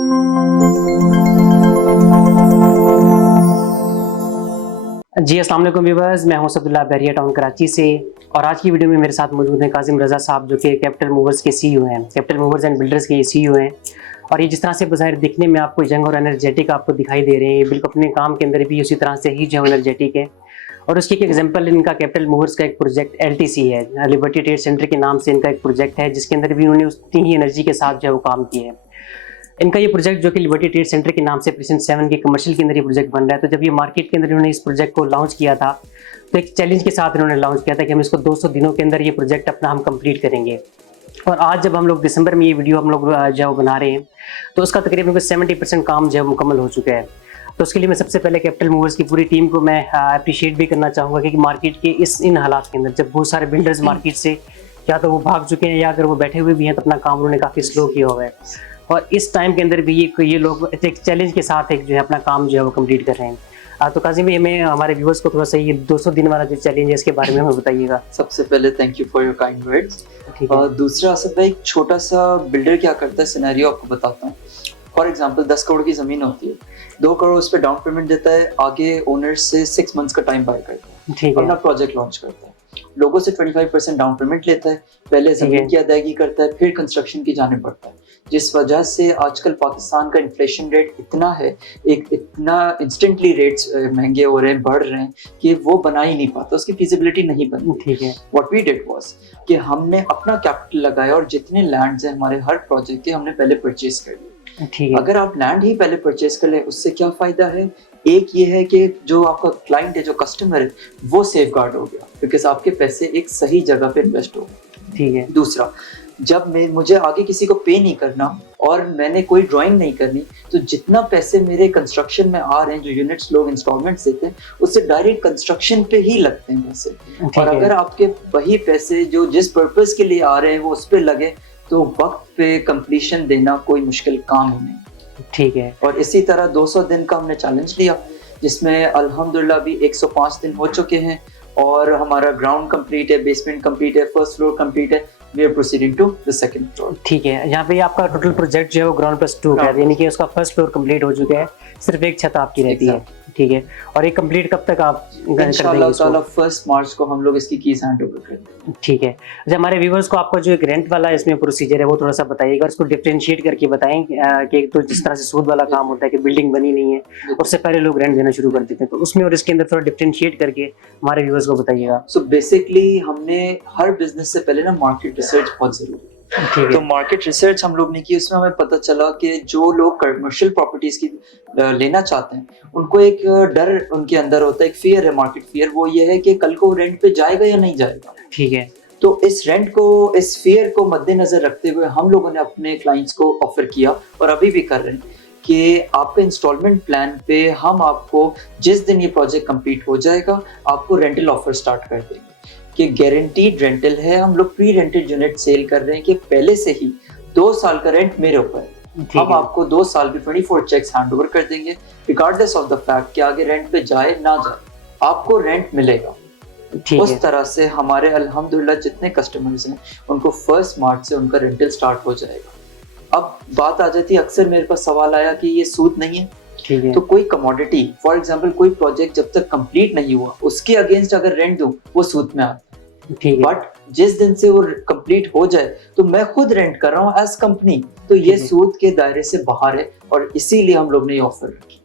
जी अस्सलाम वालेकुम व्यूअर्स, मैं हूं सदुल्ला बहरिया टाउन कराची से। और आज की वीडियो में मेरे साथ मौजूद हैं काजिम रज़ा साहब, जो कि कैपिटल मूवर्स के सीईओ हैं, कैपिटल मूवर्स एंड बिल्डर्स के सीईओ हैं। और ये जिस तरह से बज़ाहिर दिखने में आपको यंग और एनर्जेटिक आपको दिखाई दे रहे हैं, बिल्कुल अपने काम के अंदर भी उसी तरह से ही जो एनर्जेटिक है। और उसकी एक एग्जांपल इनका कैपिटल मूवर्स का एक प्रोजेक्ट LTC है, लिबर्टी ट्रेड सेंटर के नाम से इनका एक प्रोजेक्ट है, जिसके अंदर भी उन्होंने उतनी ही एनर्जी के साथ जो है वो काम किया है। इनका ये प्रोजेक्ट जो कि लिबर्टी ट्रेड सेंटर के नाम से प्रेजेंट 7 के कमर्शियल के अंदर ये प्रोजेक्ट बन रहा है। तो जब ये मार्केट के अंदर इन्होंने इस प्रोजेक्ट को लॉन्च किया था, तो एक चैलेंज के साथ इन्होंने लॉन्च किया था कि हम इसको 200 दिनों के अंदर ये प्रोजेक्ट अपना हम कंप्लीट करेंगे। और आज जब हम लोग दिसंबर में ये वीडियो हम लोग जो बना रहे हैं, तो उसका तकरीबन 70% काम जो है मुकम्मल हो चुका है। तो उसके लिए मैं सबसे पहले कैपिटल मूवर्स की पूरी टीम को मैं अप्रिशिएट भी करना चाहूँगा, क्योंकि मार्केट के इन हालात के अंदर जब बहुत सारे बिल्डर्स मार्केट से या तो वो भाग चुके हैं या अगर वो बैठे हुए भी हैं, तो अपना काम उन्होंने काफ़ी स्लो किया हुआ है। और इस टाइम के अंदर भी ये लोग एक चैलेंज के साथ एक जो है अपना काम जो है वो कंप्लीट कर रहे हैं। तो काजिम भाई, हमें हमारे व्यूअर्स को थोड़ा सा ये 200 दिन वाला जो चैलेंज है इसके बारे में हमें बताइएगा। सबसे पहले thank you for your kind words. दूसरा असद भाई, एक छोटा सा बिल्डर क्या करता है सिनेरियो आपको बताता हूँ। फॉर एग्जांपल 10 करोड़ की जमीन होती है, 2 करोड़ उस पर डाउन पेमेंट देता है, आगे ओनर से 6 मंथ्स का टाइम बाय करता है, अपना प्रोजेक्ट लॉन्च करता है, लोगों से 25% डाउन पेमेंट लेता है, पहले जमीन की अदायगी करता है, फिर कंस्ट्रक्शन की जाने पड़ता है। जिस वजह से आजकल पाकिस्तान का इन्फ्लेशन रेट इतना है, इतना इंस्टेंटली रेट्स महंगे हो रहे हैं, बढ़ रहे हैं कि वो बना ही नहीं पाता, उसकी फिजिबिलिटी नहीं बनी। ठीक है, व्हाट वी डिड वाज कि हमने अपना कैपिटल लगाया और जितने लैंड्स हैं हमारे हर प्रोजेक्ट के हमने पहले परचेज कर लिए। अगर आप लैंड ही पहले परचेज कर ले, उससे क्या फायदा है? एक ये है कि जो आपका क्लाइंट है, जो कस्टमर है, वो सेफ गार्ड हो गया, बिकॉज आपके पैसे एक सही जगह पे इन्वेस्ट हो गए। ठीक है। दूसरा, जब मुझे आगे किसी को पे नहीं करना और मैंने कोई ड्राइंग नहीं करनी, तो जितना पैसे मेरे कंस्ट्रक्शन में आ रहे हैं, जो यूनिट्स लोग इंस्टॉलमेंट्स देते हैं, उससे डायरेक्ट कंस्ट्रक्शन पे ही लगते हैं पैसे। और अगर आपके वही पैसे जो जिस पर्पस के लिए आ रहे हैं वो उस पे लगे, तो वक्त पे कंप्लीशन देना कोई मुश्किल काम नहीं। ठीक है। और इसी तरह 200 दिन का हमने चैलेंज लिया, जिसमें अल्हम्दुलिल्लाह भी 105 दिन हो चुके हैं और हमारा ग्राउंड कंप्लीट है, बेसमेंट कंप्लीट है, फर्स्ट फ्लोर कंप्लीट है। We are proceeding to the second floor। ठीक है, यहाँ पे आपका टोटल प्रोजेक्ट जो है वो ग्राउंड प्लस 2 का है, यानी कि उसका फर्स्ट फ्लोर कंप्लीट हो चुका है, सिर्फ एक छत आपकी रहती है। ठीक है। और ये कंप्लीट कब तक आप इंशाअल्लाह ताला 1 मार्च को हम लोग इसकी कीज हैंड ओवर कर देंगे। ठीक है। अच्छा, हमारे व्यूवर्स को आपका जो एक रेंट वाला इसमें प्रोसीजर है वो थोड़ा सा बताइएगा, उसको डिफरेंशिएट करके बताएं कि तो जिस तरह से सूद वाला काम होता है कि बिल्डिंग बनी नहीं है, उससे पहले लोग रेंट देना शुरू कर देते हैं, तो उसमें और इसके अंदर थोड़ा डिफरेंशिएट करके हमारे व्यूवर्स को बताइएगा। सो बेसिकली हमने हर बिजनेस से पहले ना मार्केट रिसर्च बहुत जरूरी है। तो मार्केट रिसर्च हम लोग ने की, उसमें हमें पता चला कि जो लोग कमर्शियल प्रॉपर्टीज की लेना चाहते हैं, उनको एक डर उनके अंदर होता है, एक फियर है, मार्केट फियर। वो ये है कि कल को रेंट पे जाएगा या नहीं जाएगा। ठीक है। तो इस रेंट को, इस फियर को मद्देनजर रखते हुए हम लोगों ने अपने क्लाइंट्स को ऑफर किया, और अभी भी कर रहे हैं, कि आपके इंस्टॉलमेंट प्लान पे हम आपको जिस दिन ये प्रोजेक्ट कंप्लीट हो जाएगा, आपको रेंटल ऑफर स्टार्ट कर देंगे कि गारंटीड रेंटल है। हम लोग प्री रेंटेड यूनिट सेल कर रहे हैं कि पहले से ही 2 साल का रेंट मेरे ऊपर है। हम आपको 2 साल के 24 चेक्स हैंड ओवर कर देंगे, रिगार्डलेस ऑफ द फैक्ट कि आगे रेंट पे जाए ना जाए, आपको रेंट मिलेगा। उस तरह से हमारे अल्हम्दुलिल्लाह जितने कस्टमर्स हैं, उनको 1 मार्च से उनका रेंटल स्टार्ट हो जाएगा। अब बात आ जाती है, अक्सर मेरे पास सवाल आया कि ये सूद नहीं है। ठीक है। तो कोई कमोडिटी, फॉर एग्जांपल कोई प्रोजेक्ट जब तक कंप्लीट नहीं हुआ, उसके अगेंस्ट अगर रेंट दूं, वो सूद में आता है। बट जिस दिन से वो कंप्लीट हो जाए, तो मैं खुद रेंट कर रहा हूँ एज कंपनी, तो ये सूद के दायरे से बाहर है, और इसीलिए हम लोग ने ये ऑफर रखी।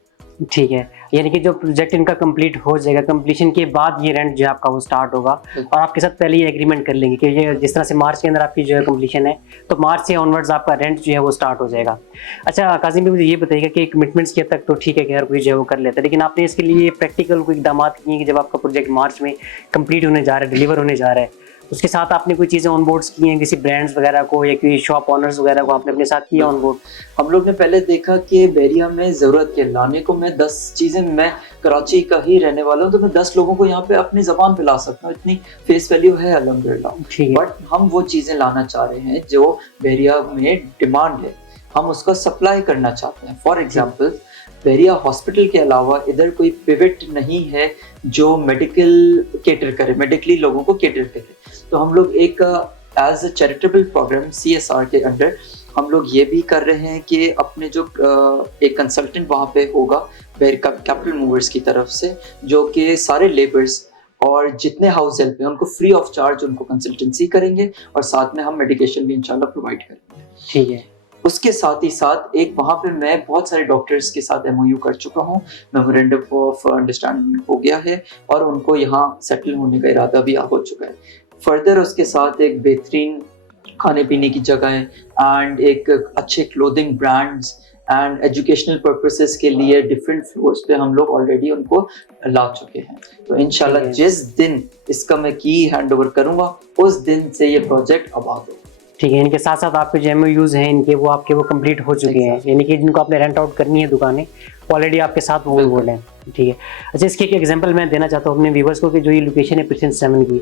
ठीक है, यानी कि जो प्रोजेक्ट इनका कंप्लीट हो जाएगा, कंप्लीशन के बाद ये रेंट जो है आपका वो स्टार्ट होगा, और आपके साथ पहले ये एग्रीमेंट कर लेंगे कि ये जिस तरह से मार्च के अंदर आपकी जो है कंप्लीशन है, तो मार्च से ऑनवर्ड्स आपका रेंट जो है वो स्टार्ट हो जाएगा। अच्छा काजिम भाई, मुझे ये बताइएगा कि कमिटमेंट्स के तक तो ठीक है कि हर कोई जो है वो कर लेता है, लेकिन आपने इसके लिए प्रैक्टिकल कोई इकदाम किए कि जब आपका प्रोजेक्ट मार्च में कंप्लीट होने जा रहा है, डिलीवर होने जा रहा है, उसके साथ आपने कोई चीज़ें ऑन बोर्ड्स की हैं, किसी ब्रांड्स वगैरह को या कोई शॉप ऑनर्स वगैरह को आपने अपने साथ किया ऑन बोर्ड? हम लोग ने पहले देखा कि बहरिया में ज़रूरत के लाने को, मैं 10 चीज़ें, मैं कराची का ही रहने वाला हूँ, तो मैं 10 लोगों को यहाँ पे अपनी ज़बान पे ला सकता हूँ, इतनी फेस वैल्यू है अल्हम्दुलिल्लाह। बट हम वो चीज़ें लाना चाह रहे हैं जो बहरिया में डिमांड है, हम उसको सप्लाई करना चाहते हैं। फॉर एग्जाम्पल, बहरिया हॉस्पिटल के अलावा इधर कोई पिवट नहीं है जो मेडिकल केटर करे, मेडिकली लोगों को केटर करे। तो हम लोग एक as a charitable program CSR के अंडर हम लोग ये भी कर रहे हैं कि अपने जो एक कंसल्टेंट वहाँ पे होगा कैपिटल मूवर्स की तरफ से, जो कि सारे लेबर्स और जितने हाउस हेल्प हैं उनको फ्री ऑफ चार्ज उनको कंसल्टेंसी करेंगे और साथ में हम मेडिकेशन भी इंशाल्लाह प्रोवाइड करेंगे। ठीक है। उसके साथ ही साथ एक वहाँ पे मैं बहुत सारे डॉक्टर्स के साथ MOU कर चुका हूँ, मेमोरेंडम ऑफ अंडरस्टैंडिंग हो गया है और उनको यहाँ सेटल होने का इरादा भी हो चुका है। फर्दर उसके साथ एक बेहतरीन खाने पीने की जगह एंड एक अच्छे clothing brands and educational purposes के लिए डिफरेंट फ्लोर्स पे हम लोग ऑलरेडी उनको ला चुके हैं। तो इंशाल्लाह जिस दिन इसका मैं की हैंड ओवर करूँगा उस दिन से ये प्रोजेक्ट आबाद होगा। ठीक है, इनके साथ साथ आपके जो MOUs हैं इनके वो आपके वो कंप्लीट हो चुके हैं, यानी कि जिनको आपने रेंट आउट करनी है दुकानें ऑलरेडी आपके साथ वो बोल हैं। ठीक है। अच्छा, इसके एक एग्जांपल मैं देना चाहता हूँ अपने व्यूवर्स को कि जो ये लोकेशन है प्रिंसेस 7 की,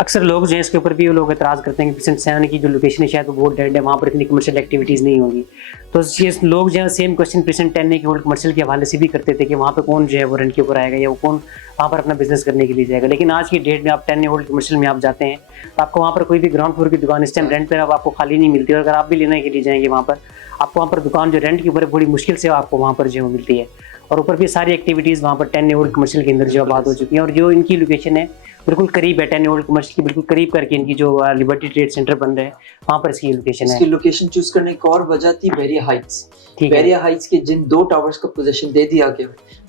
अक्सर लोग जो है इसके ऊपर भी वो लोग एतराज़ करते हैं कि प्रिंसेस 7 की जो लोकेशन है शायद वो बहुत डेड है, वहाँ पर इतनी कमर्शियल एक्टिविटीज़ नहीं होगी। तो ये लोग जो है सेम क्वेश्चन प्रिंसेस 10 ने केवल कमर्शियल के हवाले से भी करते थे कि वहाँ पर कौन जो है वो रेंट के ऊपर आएगा या वो कौन वहाँ पर अपना बिजनेस करने के लिए जाएगा। लेकिन आज की डेट में आप 10 ओल्ड कमर्शियल में आप जाते हैं तो आपको वहाँ पर कोई भी ग्राउंड फ्लोर की दुकान इस टाइम रेंट पर अब आपको खाली नहीं मिलती, और अगर आप भी लेने के लिए जाएंगे वहाँ पर आपको वहाँ पर दुकान जो रेंट के ऊपर बड़ी मुश्किल से आपको वहाँ पर जो है मिलती है, और ऊपर भी सारी एक्टिविटीज़ वहाँ पर 10 ओल्ड कमर्शियल के अंदर जो आबाद हो चुकी हैं। और जो इनकी लोकेशन है बिल्कुल करीब है 10 ओल्ड कमर्शियल की बिल्कुल करीब करके इनकी जो लिबर्टी ट्रेड सेंटर बन रहे हैं वहाँ पर इसकी लोकेशन है। इसकी लोकेशन चूज करने की और वजह थी बैरिया हाइट्स। बैरिया हाइट्स के जिन 2 टावर्स का पोजीशन दे दिया गया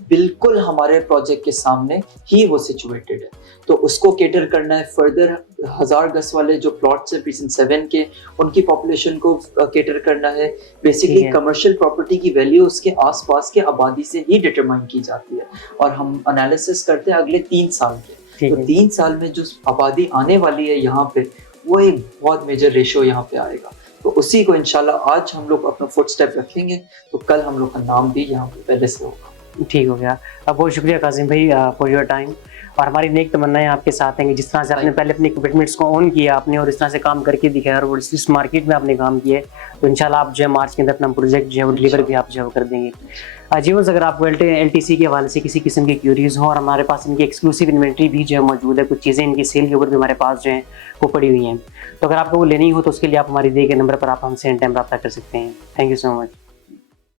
बिल्कुल हमारे प्रोजेक्ट के सामने ही वो सिचुएटेड है, तो उसको केटर करना है। फर्दर 1000 गज वाले जो प्लॉट्स है प्रिंसेस 7 के उनकी पॉपुलेशन को केटर करना है। बेसिकली कमर्शियल प्रॉपर्टी की वैल्यू उसके आसपास के आबादी से ही डिटरमाइन की जाती है, और हम एनालिसिस करते हैं अगले 3 साल के। तो 3 साल में जो आबादी आने वाली है यहाँ पे वो एक बहुत मेजर रेशियो यहाँ पे आएगा, तो उसी को इंशाल्लाह आज हम लोग अपना फुट स्टेप रखेंगे तो कल हम लोग का नाम भी यहाँ पे पहले से होगा। ठीक हो गया। अब बहुत शुक्रिया कासिम भाई फॉर योर टाइम, और हमारी नेक तमन्नाएं आपके साथ हैं कि जिस तरह से आपने पहले अपनी कमिटमेंट्स को ऑन किया आपने और इस तरह से काम करके दिखाया और इस मार्केट में आपने काम किया है, तो इंशाल्लाह आप जो है मार्च के अंदर अपना प्रोजेक्ट जो है वो डिलीवर भी आप जो है कर देंगे। जीवन अगर आपको LTC के हवाले से किसी किस्म की क्यूरीज हो, और हमारे पास इनकी एक्सक्लूसिव इन्वेंट्री भी जो है मौजूद है, कुछ चीज़ें इनकी सेल के ऊपर भी हमारे पास जो है वो पड़ी हुई हैं, तो अगर आपको वो लेनी हो तो उसके लिए आप हमारी दिए गए नंबर पर आप हमसे एनी टाइम रब्ता कर सकते हैं। Thank you so much.